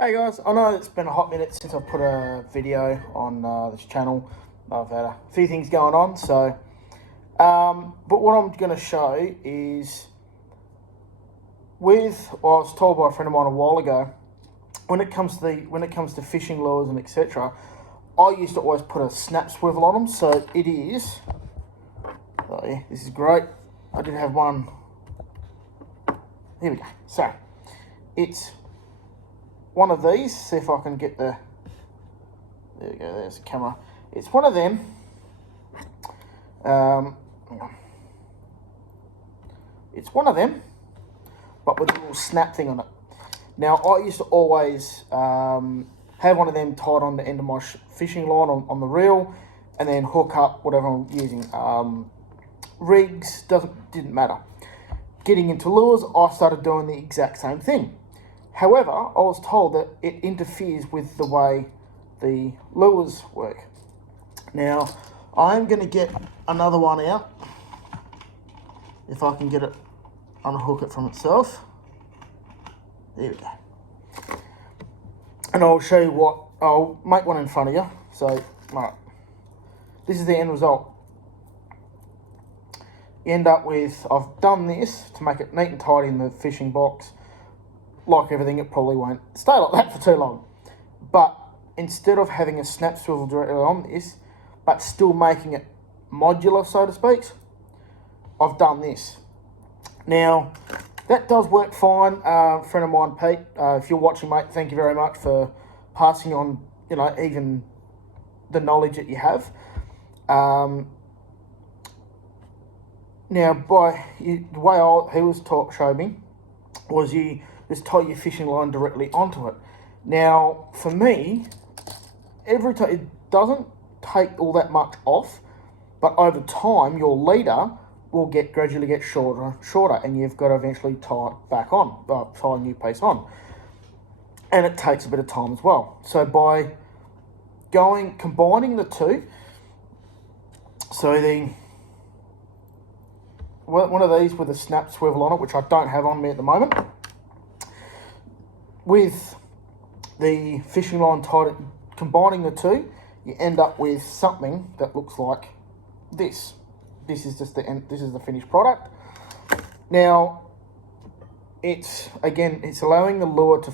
Hey guys, I know it's been a hot minute since I've put a video on this channel. I've had a few things going on, but what I'm going to show is I was told by a friend of mine a while ago, when it comes to fishing lures and etc., I used to always put a snap swivel on them. So it is. Oh yeah, this is great. I did have one. Here we go. So it's one of these. See if I can get the. There we go. There's the camera. It's one of them. It's one of them, but with a little snap thing on it. Now, I used to always have one of them tied on the end of my fishing line on the reel, and then hook up whatever I'm using. Rigs, didn't matter. Getting into lures, I started doing the exact same thing. However, I was told that it interferes with the way the lures work. Now, I'm going to get another one out, if I can get it, unhook it from itself. There we go. And I'll show you I'll make one in front of you. So, right, this is the end result. You end up with, I've done this to make it neat and tidy in the fishing box. Like everything, it probably won't stay like that for too long. But instead of having a snap swivel directly on this, but still making it modular, so to speak, I've done this. Now, that does work fine. Friend of mine, Pete, if you're watching, mate, thank you very much for passing on, even the knowledge that you have. Now, the way he was showed me was you just tie your fishing line directly onto it. Now, for me, every time it doesn't take all that much off, but over time, your leader will gradually get shorter, and you've got to eventually tie it back on, tie a new piece on. And it takes a bit of time as well. So by combining the two, so one of these with a snap swivel on it, which I don't have on me at the moment, with the fishing line tied, combining the two, you end up with something that looks like this. This is just this is the finished product. Now, it's allowing the lure to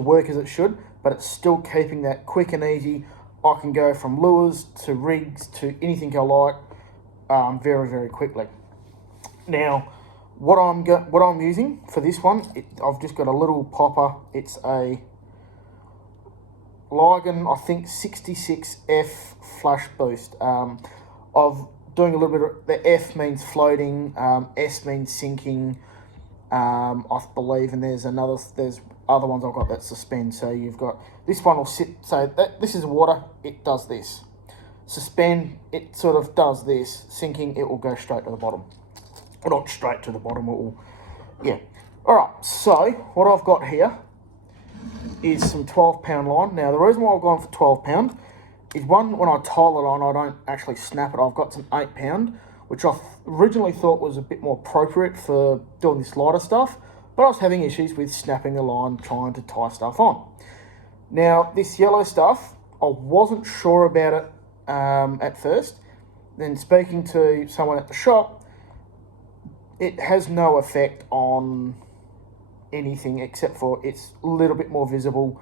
work as it should, but it's still keeping that quick and easy. I can go from lures to rigs to anything I like very, very quickly. Now, what I'm using for this one, I've just got a little popper. It's a Lygon, I think 66F flash boost. Of doing a little bit of, the F means floating, S means sinking, I believe, and there's other ones I've got that suspend. So you've got, this one will sit, so this is water, it does this. Suspend, it sort of does this. Sinking, it will go straight to the bottom. Well, not straight to the bottom, it will, yeah. All right, so what I've got here is some 12-pound line. Now, the reason why I've gone for 12-pound is, one, when I tile it on, I don't actually snap it. I've got some 8-pound, which I originally thought was a bit more appropriate for doing this lighter stuff, but I was having issues with snapping the line, trying to tie stuff on. Now, this yellow stuff, I wasn't sure about it at first. Then speaking to someone at the shop, it has no effect on anything except for it's a little bit more visible,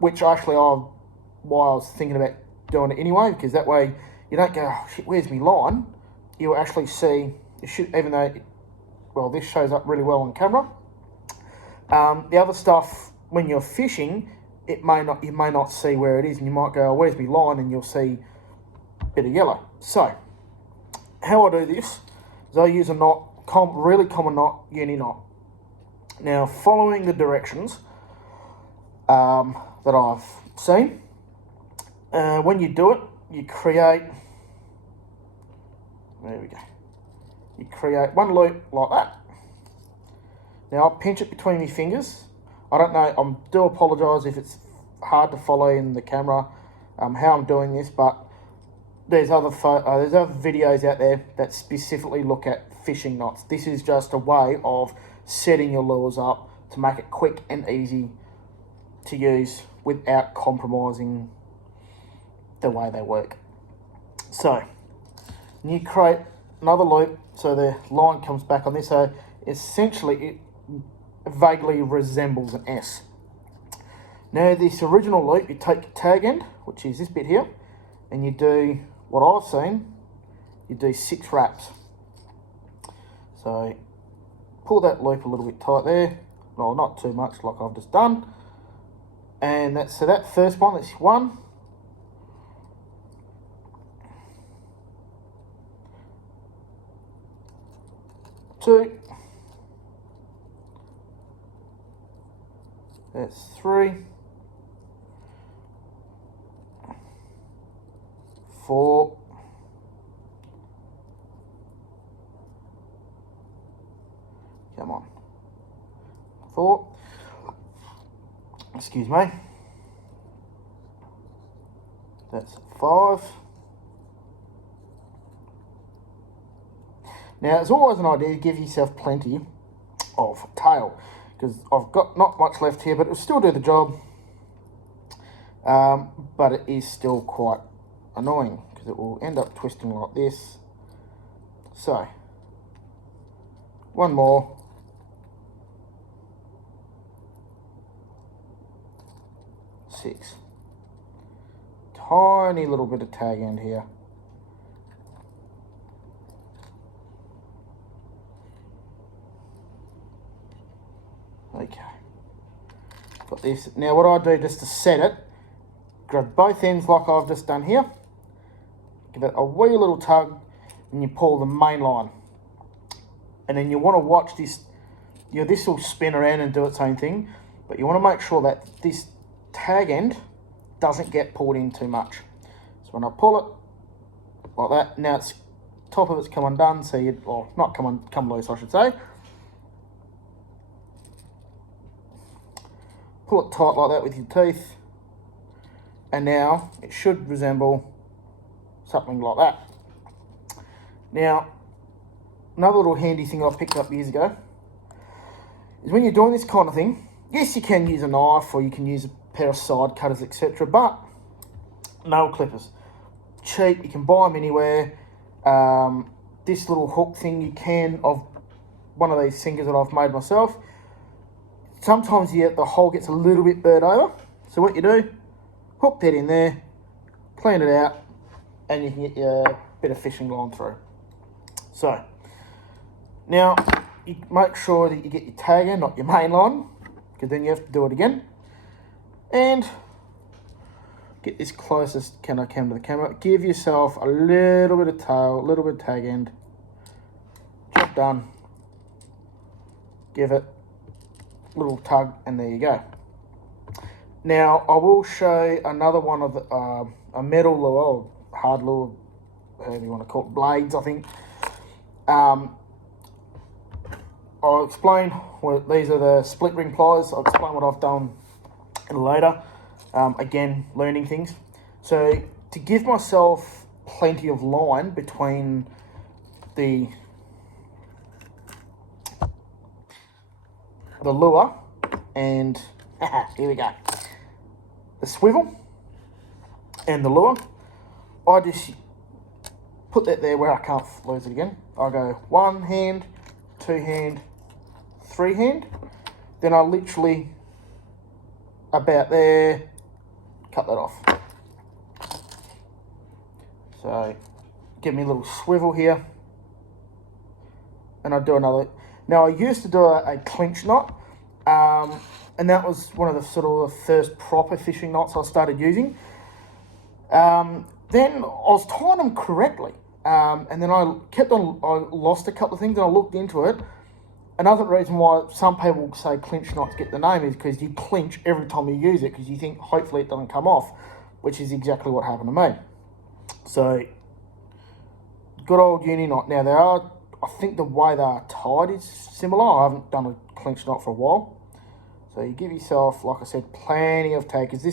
which actually why I was thinking about doing it anyway, because that way you don't go, oh, shit, where's my line? You'll actually see, even though, this shows up really well on camera. The other stuff, when you're fishing, you may not see where it is, and you might go, oh, where's my line? And you'll see a bit of yellow. So, how I do this is I use a knot, really common knot, uni knot. Now, following the directions that I've seen, when you do it, you create one loop like that. Now, I'll pinch it between my fingers. I don't know, I do apologise if it's hard to follow in the camera how I'm doing this, but there's other videos out there that specifically look at fishing knots. This is just a way of setting your lures up to make it quick and easy to use without compromising the way they work. So you create another loop so the line comes back on this. So essentially it vaguely resembles an S. Now this original loop, you take your tag end, which is this bit here, and you do what I've seen, you do 6 wraps. So pull that loop a little bit tight there, well, not too much like I've just done. And that's, so that first one, that's 1. 2. That's 3. 4. Come on. 4. Excuse me. That's 5. Now, it's always an idea to give yourself plenty of tail, because I've got not much left here, but it'll still do the job. But it is still quite annoying, because it will end up twisting like this. So, one more. 6. Tiny little bit of tag end here. Okay. Got this. Now what I do just to set it, grab both ends like I've just done here, give it a wee little tug, and you pull the main line. And then you want to watch this, this will spin around and do its own thing, but you want to make sure that this tag end doesn't get pulled in too much. So when I pull it like that, now it's top of it's come undone, so not come loose I should say. Pull it tight like that with your teeth, and now it should resemble something like that. Now, another little handy thing I picked up years ago is when you're doing this kind of thing, yes, you can use a knife or you can use a pair of side cutters, etc., but nail clippers, cheap, you can buy them anywhere. This little hook thing you can, of one of these fingers that I've made myself. Sometimes the hole gets a little bit burnt over, so what you do, hook that in there, clean it out, and you can get your bit of fishing line through. So, now, you make sure that you get your tag in, not your main line, because then you have to do it again. And get this close as I can to the camera. Give yourself a little bit of tail, a little bit of tag end. Job done. Give it a little tug, and there you go. Now, I will show another one of a metal lure, or hard lure, however you want to call it, blades, I think. I'll explain, these are the split ring pliers. I'll explain what I've done later. Again, learning things. So to give myself plenty of line between the lure and here we go, the swivel and the lure, I just put that there where I can't lose it again. I go 1 hand, 2 hand, 3 hand, then I literally about there cut that off. So give me a little swivel here, and I do another. Now I used to do a clinch knot, and that was one of the sort of the first proper fishing knots I started using. Then I was tying them correctly, and then I lost a couple of things, and I looked into it. Another reason why some people say clinch knots get the name is because you clinch every time you use it, because you think hopefully it doesn't come off, which is exactly what happened to me. So, good old uni knot. Now I think the way they are tied is similar. I haven't done a clinch knot for a while. So you give yourself, like I said, plenty of tag, because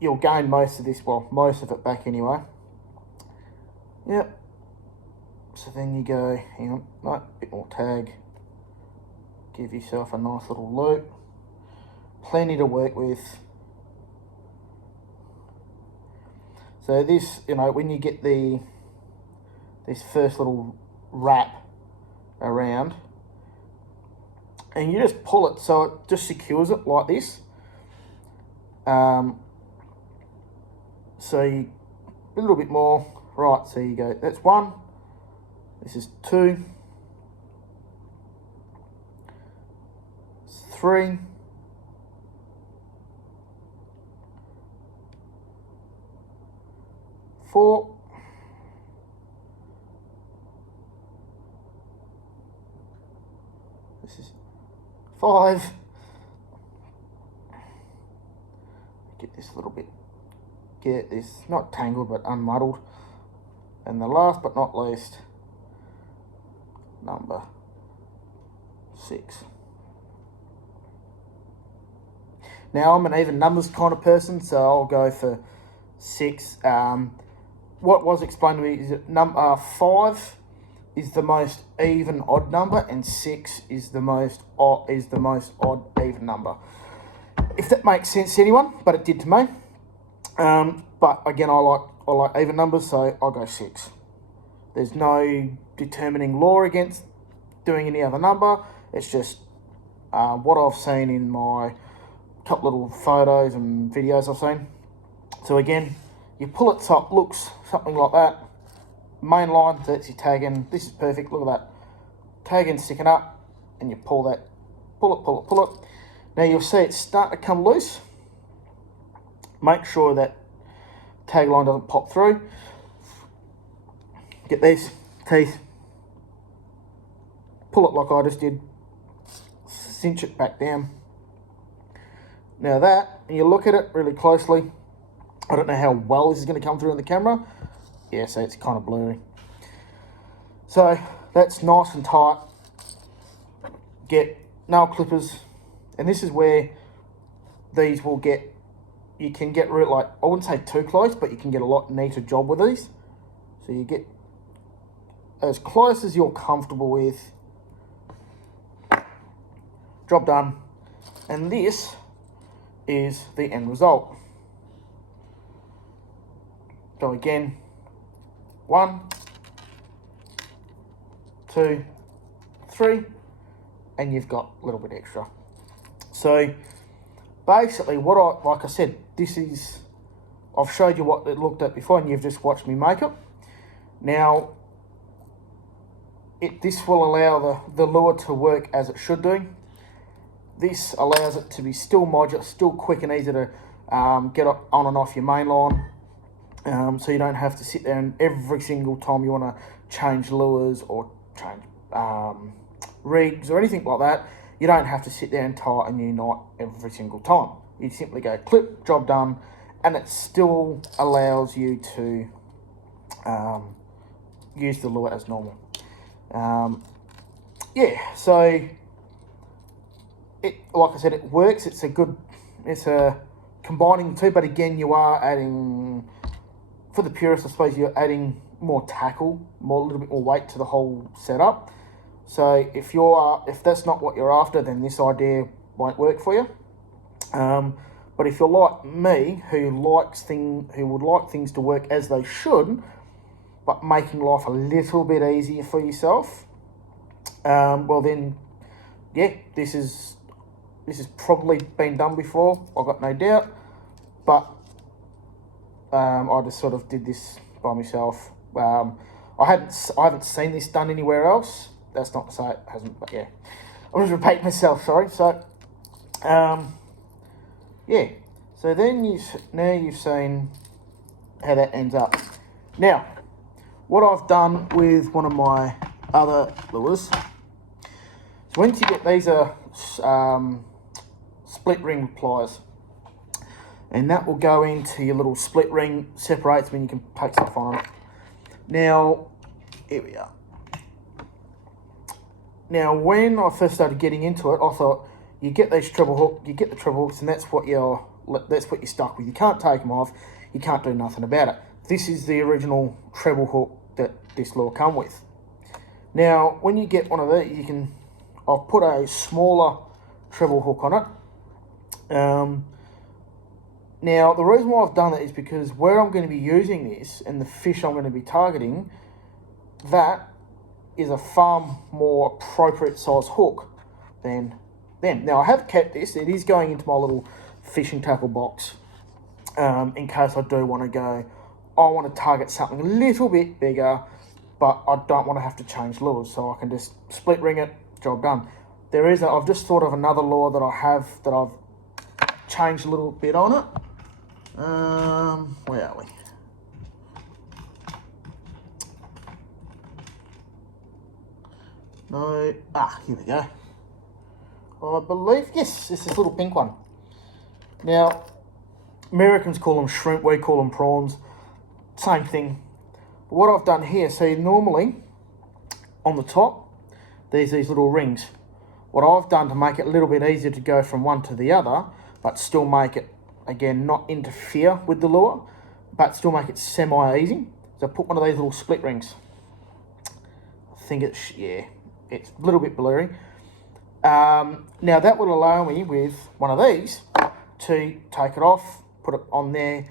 you'll gain most of it back anyway. Yep. So then you go, hang on, no, bit more tag. give yourself a nice little loop. Plenty to work with. So this, you know, when you get this first little wrap around, and you just pull it so it just secures it like this. So you, a little bit more. Right, so you go, that's one. This is two. 3. 4. 5. Get this a little bit, get this not tangled but unmuddled. And the last but not least, number 6. Now I'm an even numbers kind of person, so I'll go for 6. What was explained to me is that number 5 is the most even odd number, and 6 is the most odd even number. If that makes sense to anyone, but it did to me. But again, I like even numbers, so I'll go 6. There's no determining law against doing any other number. It's just what I've seen in my couple little photos and videos I've seen. So again, you pull it so it looks something like that. Main line, that's your tag end. This is perfect, look at that. Tag end sticking up, and you pull that, pull it. Now you'll see it's starting to come loose. Make sure that tag line doesn't pop through. Get these teeth, pull it like I just did, cinch it back down. Now that, and you look at it really closely, I don't know how well this is going to come through in the camera. Yeah, so it's kind of blurry. So that's nice and tight. Get nail clippers, and this is where these will get, you can get rid, like, I wouldn't say too close, but you can get a lot neater job with these. So you get as close as you're comfortable with. Job done. And this is the end result. So again, 1, 2, 3, and you've got a little bit extra. So basically like I said, this is, I've showed you what it looked at before, and you've just watched me make it. Now, this will allow the lure to work as it should do. This allows it to be still modular, still quick and easy to get on and off your main line. So you don't have to sit there and every single time you want to change lures or change rigs or anything like that, you don't have to sit there and tie a new knot every single time. You simply go clip, job done, and it still allows you to use the lure as normal. Yeah, so it, like I said, it works. It's a combining the two, but again, you are adding, for the purist, I suppose you're adding more tackle, a little bit more weight to the whole setup. So if that's not what you're after, then this idea won't work for you. But if you're like me, who would like things to work as they should, but making life a little bit easier for yourself, well then, yeah, this has probably been done before, I've got no doubt, but I just sort of did this by myself. I haven't seen this done anywhere else. That's not to say it hasn't, but yeah, I'm just repeating myself, sorry. So, yeah, so then you've seen how that ends up. Now, what I've done with one of my other lures, so once you get, these are split ring pliers, and that will go into your little split ring, separates when you can poke stuff on it. Now, here we are. Now, when I first started getting into it, I thought, you get these treble hooks, and that's what you're stuck with. You can't take them off. You can't do nothing about it. This is the original treble hook that this lure come with. Now, when you get one of these, I've put a smaller treble hook on it. Now, the reason why I've done that is because where I'm going to be using this and the fish I'm going to be targeting, that is a far more appropriate size hook than them. Now, I have kept this. It is going into my little fishing tackle box in case I do want to go, I want to target something a little bit bigger, but I don't want to have to change lures, so I can just split ring it, job done. I've just thought of another lure that I have that I've changed a little bit on it. Where are we? No, here we go. I believe, yes, it's this little pink one. Now, Americans call them shrimp, we call them prawns. Same thing. But what I've done here, see, normally on the top, there's these little rings. What I've done to make it a little bit easier to go from one to the other, but still make it, again, not interfere with the lure, but still make it semi-easy. So I put one of these little split rings. I think it's a little bit blurry. Now that will allow me with one of these to take it off, put it on there.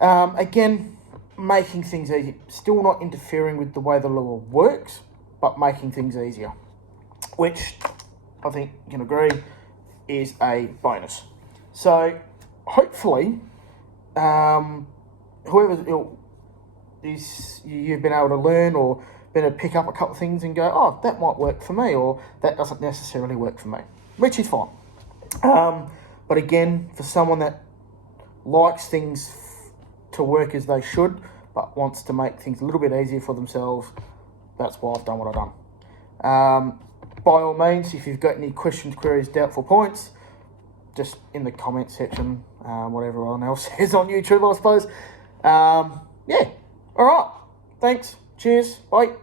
Again, making things easy. Still not interfering with the way the lure works, but making things easier, which I think you can agree is a bonus. So hopefully, whoever you've been able to learn or been able to pick up a couple of things and go, oh, that might work for me, or that doesn't necessarily work for me, which is fine. But again, for someone that likes things to work as they should, but wants to make things a little bit easier for themselves, that's why I've done what I've done. By all means, if you've got any questions, queries, doubtful points, just in the comment section, what everyone else says on YouTube, I suppose. Yeah, all right. Thanks. Cheers. Bye.